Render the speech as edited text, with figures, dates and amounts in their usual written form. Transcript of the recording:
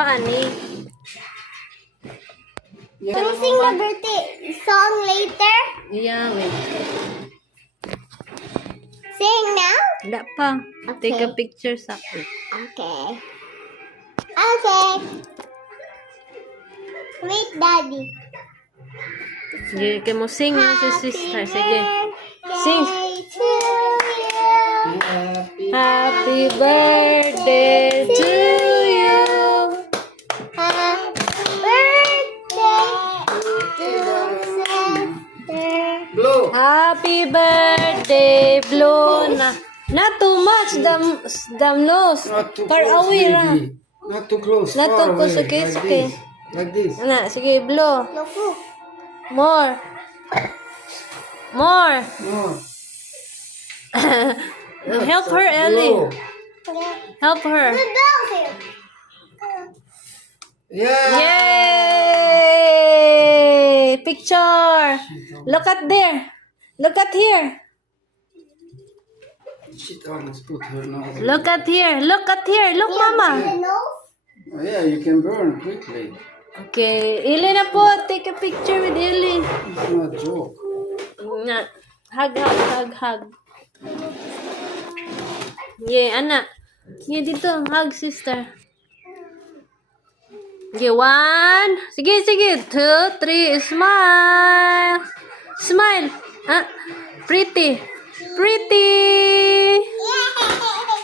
Ani. Can we sing the birthday song later? Yeah, wait. Sing now? Wala pa. Take a Okay. picture sa akin. Okay. Okay. Wait, Daddy. Sige, kayo mo sing na si sister. Sige. Sing. Birthday to you. Happy birthday to you. Happy birthday, dear sister. Blow. Happy birthday, Blue. Not too much, the nose. Not too Far close, away ra. baby. Not too close. Not far too close, away. okay, Like okay. this. Like this. Ana, sige, Blue. Look. More. More. More. Help her, Ellie. Blow. Okay. Help her. Good dog here. Yeah. Yay! Picture. Look at there. Look at here. She almost put her nose. Look at here. Look at here. Look, Mama. The nose? Oh, yeah, you can burn quickly. Okay. Ili na po. Take a picture with Ili. It's not a joke. Nga. Hug, hug, hug, hug. Yeah, anak. Yeah, dito. Hug, sister. Okay, 1. Sige, sige. 2, 3. Smile. Smile. Ah, pretty. Pretty. Yeah.